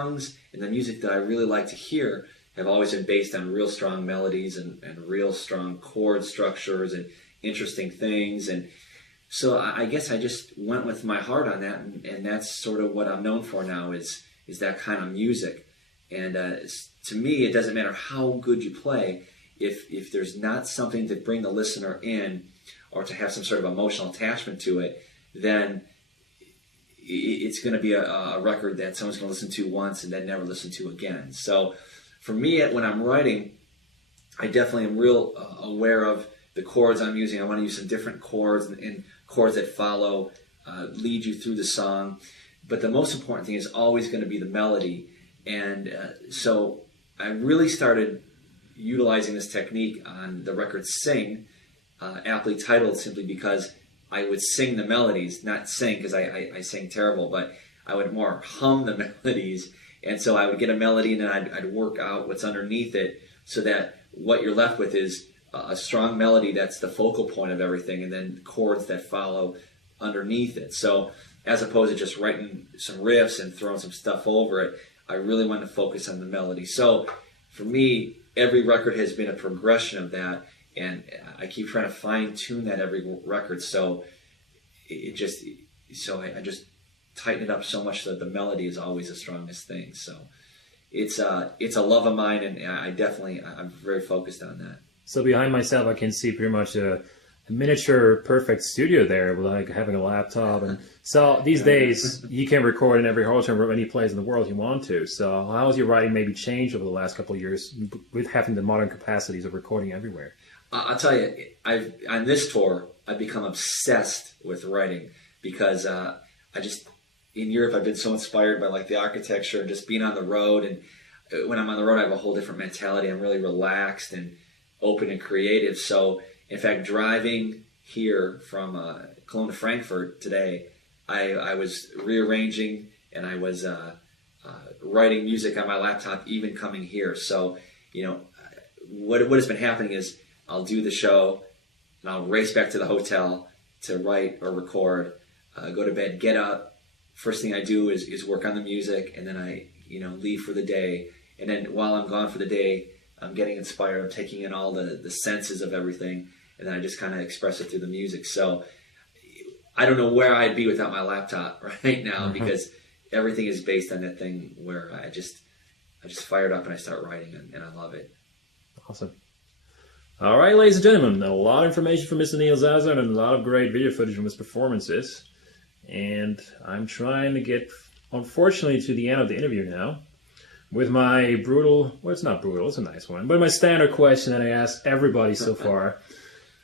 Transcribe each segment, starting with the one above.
songs and the music that I really like to hear have always been based on real strong melodies and real strong chord structures and interesting things. And so I guess I just went with my heart on that, and that's sort of what I'm known for now is that kind of music. And to me, it doesn't matter how good you play, if there's not something to bring the listener in or to have some sort of emotional attachment to it, then it's going to be a record that someone's going to listen to once and then never listen to again. So for me, when I'm writing, I definitely am real aware of the chords I'm using. I want to use some different chords and chords that follow, lead you through the song. But the most important thing is always going to be the melody. And so I really started utilizing this technique on the record Sing, aptly titled simply because I would sing the melodies, not sing because I sing terrible, but I would more hum the melodies. And so I would get a melody and then I'd work out what's underneath it so that what you're left with is a strong melody that's the focal point of everything, and then chords that follow underneath it. So as opposed to just writing some riffs and throwing some stuff over it, I really want to focus on the melody. So for me, every record has been a progression of that, and I keep trying to fine-tune that every record. So I just tighten it up so much that the melody is always the strongest thing. So it's a love of mine, and I'm very focused on that. So behind myself, I can see pretty much a miniature perfect studio there, with like having a laptop. And so these days, you can record in every hotel room, any place in the world you want to. So how has your writing maybe changed over the last couple of years with having the modern capacities of recording everywhere? I'll tell you, on this tour, I've become obsessed with writing because in Europe, I've been so inspired by like the architecture and just being on the road. And when I'm on the road, I have a whole different mentality. I'm really relaxed and open and creative. So in fact, driving here from Cologne to Frankfurt today, I was rearranging and I was writing music on my laptop even coming here. So, what has been happening is I'll do the show and I'll race back to the hotel to write or record, go to bed, get up. First thing I do is work on the music, and then I leave for the day. And then while I'm gone for the day, I'm getting inspired. I'm taking in all the senses of everything, and then I just kind of express it through the music. So I don't know where I'd be without my laptop right now, because everything is based on that thing where I just fire it up and I start writing, and I love it. Awesome. All right, ladies and gentlemen, a lot of information from Mr. Neil Zaza and a lot of great video footage from his performances. And I'm trying to get, unfortunately, to the end of the interview now with my brutal, well, it's not brutal, it's a nice one, but my standard question that I ask everybody so far.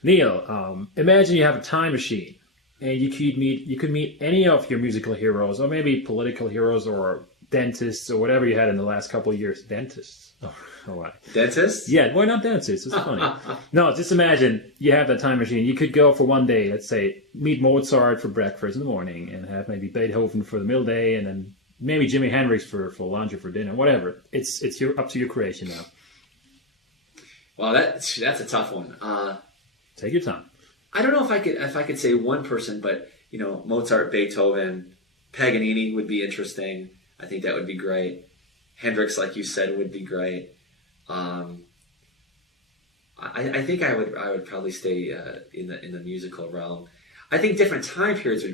Neil, imagine you have a time machine and you could meet any of your musical heroes, or maybe political heroes, or dentists, or whatever you had in the last couple of years. Dentists? Oh, why? Dentists? Yeah, why not dentists? It's funny. No, just imagine you have that time machine. You could go for one day, let's say, meet Mozart for breakfast in the morning, and have maybe Beethoven for the middle day, and then maybe Jimi Hendrix for lunch or for dinner, whatever. It's up to your creation now. Well, that's a tough one. Take your time. I don't know if I could say one person, but Mozart, Beethoven, Paganini would be interesting. I think that would be great. Hendrix, like you said, would be great. I think I would probably stay in the musical realm. I think different time periods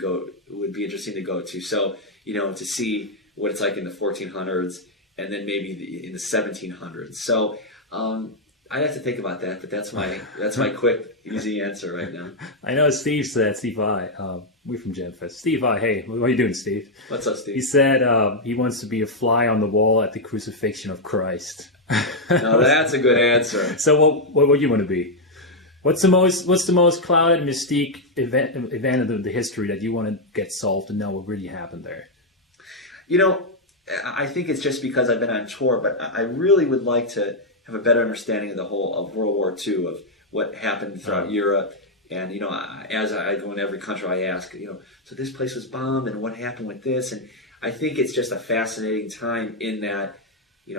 would be interesting to go to. So to see what it's like in the 1400s, and then maybe in the 1700s. So I'd have to think about that, but that's my quick, easy answer right now. I know Steve said, Steve I, we're from JemFest. Steve I, hey, what are you doing, Steve? What's up, Steve? He said he wants to be a fly on the wall at the crucifixion of Christ. Now that's a good answer. So what would you want to be? What's the most clouded mystique event of the history that you want to get solved and know what really happened there? I think it's just because I've been on tour, but I really would like to have a better understanding of the whole of World War II, of what happened throughout Europe. And, as I go in every country, I ask, so this place was bombed, and what happened with this? And I think it's just a fascinating time in that,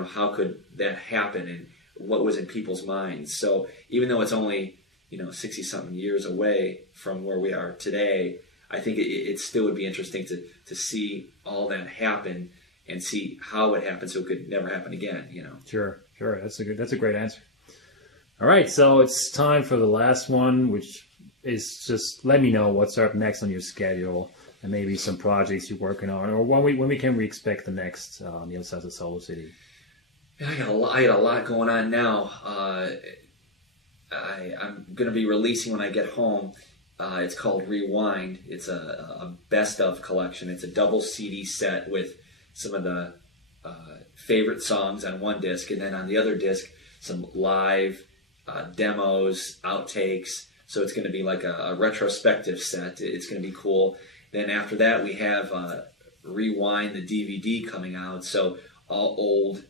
how could that happen, and what was in people's minds. So even though it's only, 60-something years away from where we are today, I think it still would be interesting to see all that happen and see how it happened so it could never happen again, Sure. That's a great answer. All right, so it's time for the last one, which is just let me know what's up next on your schedule and maybe some projects you're working on, or when can we expect the next Neil Zaza Solo CD? I got a lot going on now. I'm going to be releasing when I get home. It's called Rewind. It's a best of collection. It's a double CD set with some of the favorite songs on one disc, and then on the other disc, some live demos, outtakes. So it's going to be like a retrospective set. It's going to be cool. Then after that, we have Rewind, the DVD coming out. So all old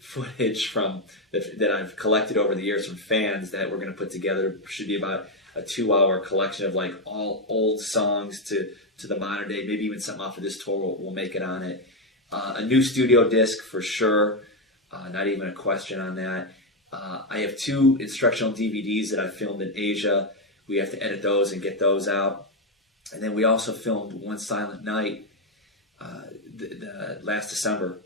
footage from that I've collected over the years from fans that we're going to put together. Should be about a 2-hour collection of like all old songs to the modern day. Maybe even something off of this tour will make it on it. A new studio disc for sure. Not even a question on that. I have 2 instructional DVDs that I filmed in Asia. We have to edit those and get those out. And then we also filmed One Silent Night the last December.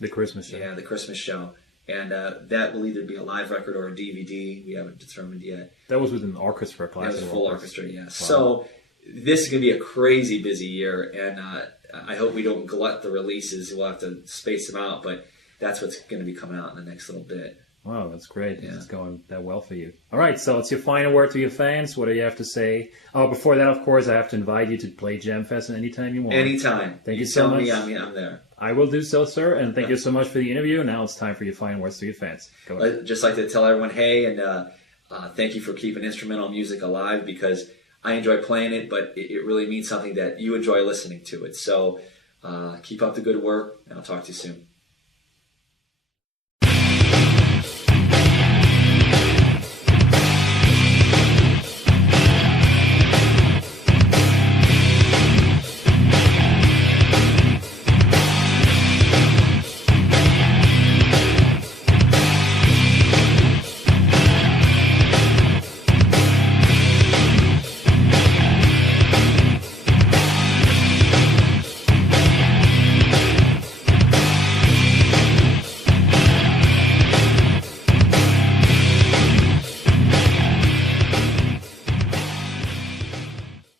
The Christmas show. Yeah, the Christmas show. And that will either be a live record or a DVD. We haven't determined yet. That was with an orchestra class. That was a full orchestra, yeah. Wow. So this is going to be a crazy busy year, and I hope we don't glut the releases. We'll have to space them out, but that's what's going to be coming out in the next little bit. Wow, that's great. Yeah. It's going that well for you. All right, so it's your final word to your fans. What do you have to say? Oh, before that, of course, I have to invite you to play JemFest anytime you want. Anytime. Thank you so much. Tell me I'm there. I will do so, sir, and thank you so much for the interview. Now it's time for your final words to your fans. Go ahead. I'd just like to tell everyone, hey, and thank you for keeping instrumental music alive, because I enjoy playing it, but it really means something that you enjoy listening to it. So keep up the good work, and I'll talk to you soon.